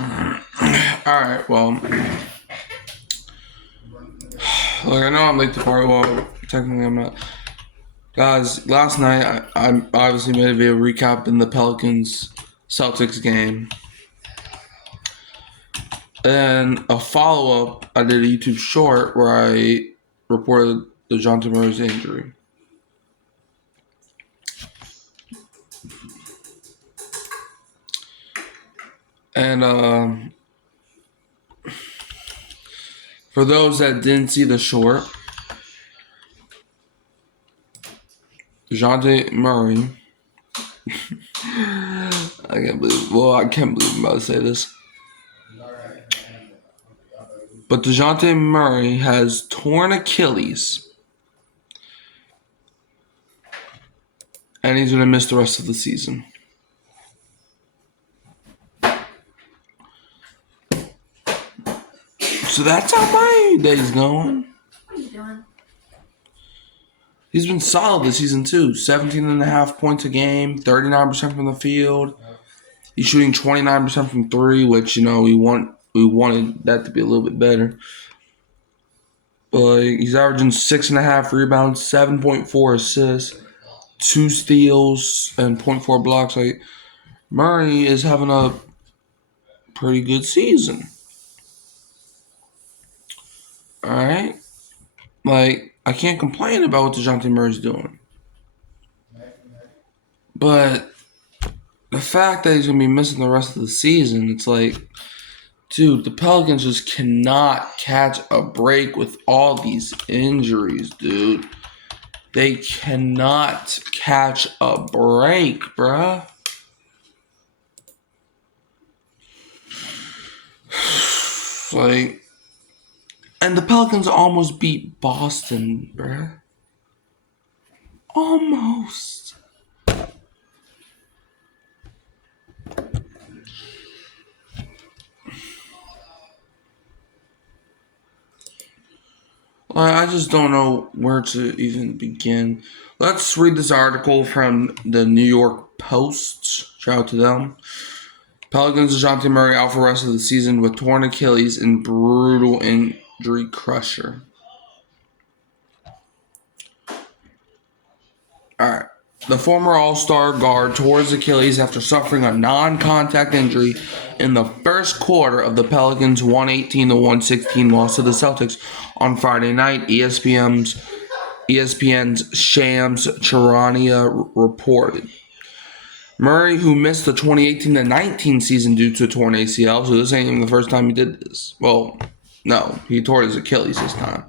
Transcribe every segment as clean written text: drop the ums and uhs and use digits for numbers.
Alright, well, I know I'm late to party. Well, technically I'm not. Guys, last night I obviously made a video recapping the Pelicans Celtics game. And a follow up, I did a YouTube short where I reported Dejounte Murray's injury. And for those that didn't see the short, Dejounte Murray. I can't believe I'm about to say this. But Dejounte Murray has torn Achilles. And he's going to miss the rest of the season. So that's how my day's going. What are you doing? He's been solid this season too. 17.5 points a game, 39% from the field. He's shooting 29% from three, which we wanted that to be a little bit better. But he's averaging 6.5 rebounds, 7.4 assists, 2 steals, and 0.4 blocks. Murray is having a pretty good season. Alright? I can't complain about what Dejounte Murray's doing. But the fact that he's going to be missing the rest of the season, it's dude, the Pelicans just cannot catch a break with all these injuries, dude. They cannot catch a break, bruh. And the Pelicans almost beat Boston, bruh. Almost. I just don't know where to even begin. Let's read this article from the New York Post. Shout out to them. Pelicans Dejounte Murray out for the rest of the season with torn Achilles and brutal injury crusher. Alright. The former All-Star guard tore his Achilles after suffering a non-contact injury in the first quarter of the Pelicans' 118-116 loss to the Celtics on Friday night, ESPN's Shams Charania reported. Murray, who missed the 2018-19 season due to a torn ACL, so this ain't even the first time he did this. Well, no, he tore his Achilles this time.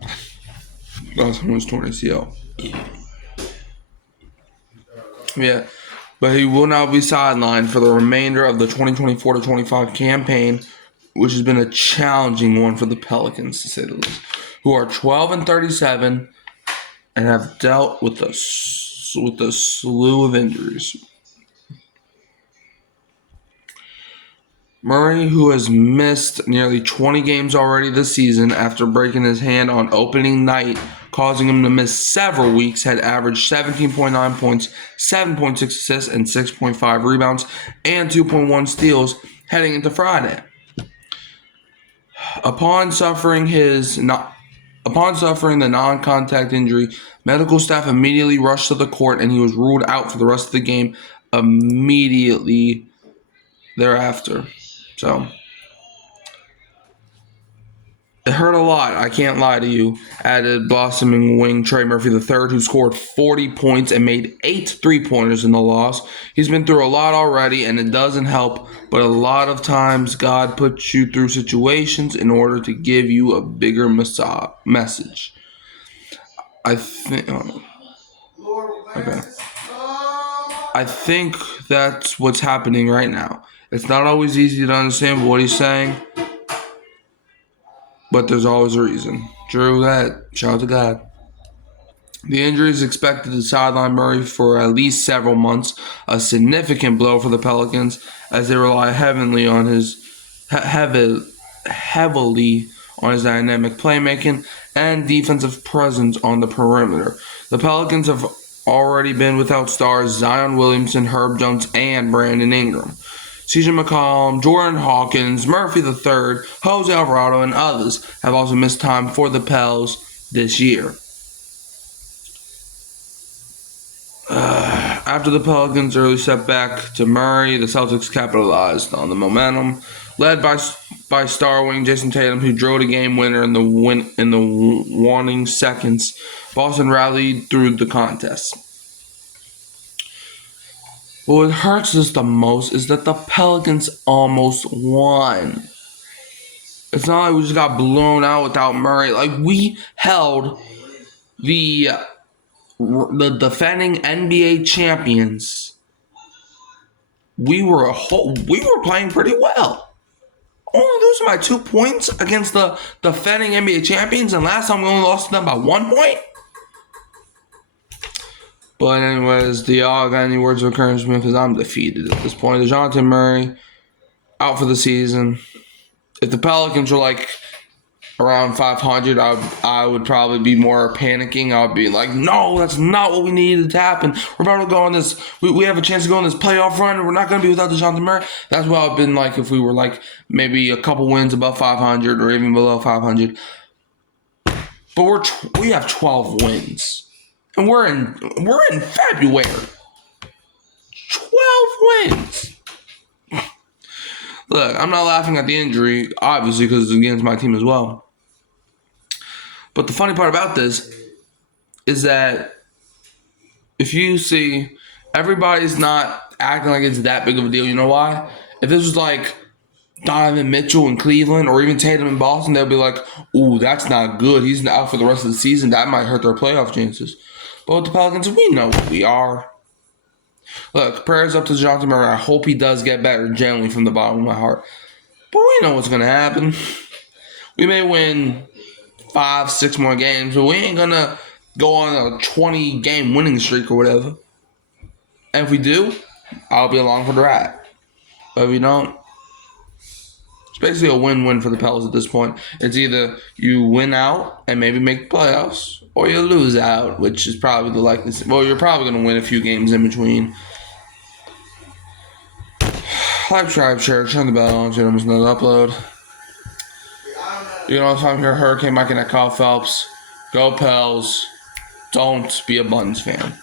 Last time was torn ACL. Yeah, but he will now be sidelined for the remainder of the 2024-25 campaign, which has been a challenging one for the Pelicans, to say the least, who are 12-37 and have dealt with a slew of injuries. Murray, who has missed nearly 20 games already this season after breaking his hand on opening night, causing him to miss several weeks, had averaged 17.9 points, 7.6 assists, and 6.5 rebounds, and 2.1 steals heading into Friday. Upon suffering the non-contact injury, medical staff immediately rushed to the court, and he was ruled out for the rest of the game immediately thereafter. So, it hurt a lot, I can't lie to you, added blossoming wing Trey Murphy III, who scored 40 points and made 8 three-pointers in the loss. He's been through a lot already, and it doesn't help, but a lot of times God puts you through situations in order to give you a bigger message. I think... okay. I think that's what's happening right now. It's not always easy to understand what he's saying, but there's always a reason. True that. Shout out to God. The injury is expected to sideline Murray for at least several months, a significant blow for the Pelicans as they rely heavily on his dynamic playmaking and defensive presence on the perimeter. The Pelicans have already been without stars Zion Williamson, Herb Jones, and Brandon Ingram. CJ McCollum, Jordan Hawkins, Murphy III, Jose Alvarado, and others have also missed time for the Pels this year. After the Pelicans' early setback to Murray, the Celtics capitalized on the momentum, led by star wing Jason Tatum, who drove a game winner in the warning seconds. Boston rallied through the contest. But what hurts us the most is that the Pelicans almost won. It's not like we just got blown out without Murray. Like, we held the defending NBA champions. We were playing pretty well. Only losing by 2 points against the defending NBA champions, and last time we only lost to them by 1 point. But anyways, do y'all got any words of encouragement? Because I'm defeated at this point. Dejounte Murray out for the season. If the Pelicans were like around 500, I would probably be more panicking. I would be like, no, that's not what we needed to happen. We're about to go on this. We have a chance to go on this playoff run, and we're not going to be without Dejounte Murray. That's what I've been like if we were like maybe a couple wins above 500 or even below 500. But we have 12 wins, and we're in February. 12 wins. Look, I'm not laughing at the injury, obviously, because it's against my team as well. But the funny part about this is that if you see, everybody's not acting like it's that big of a deal. You know why? If this was like Donovan Mitchell in Cleveland or even Tatum in Boston, they'll be like, ooh, that's not good. He's out for the rest of the season. That might hurt their playoff chances. But with the Pelicans, we know what we are. Look, prayers up to Dejounte Murray. I hope he does get better, genuinely from the bottom of my heart. But we know what's going to happen. We may win 5-6 more games, but we ain't going to go on a 20-game winning streak or whatever. And if we do, I'll be along for the ride. But if we don't, it's basically a win-win for the Pels at this point. It's either you win out and maybe make the playoffs, or you lose out, which is probably the likeliest. Well, you're probably going to win a few games in between. Like, subscribe, share, turn the bell on so you don't miss another upload. You can also find me here, Hurricane Mike and Kyle Phelps. Go Pels. Don't be a Buns fan.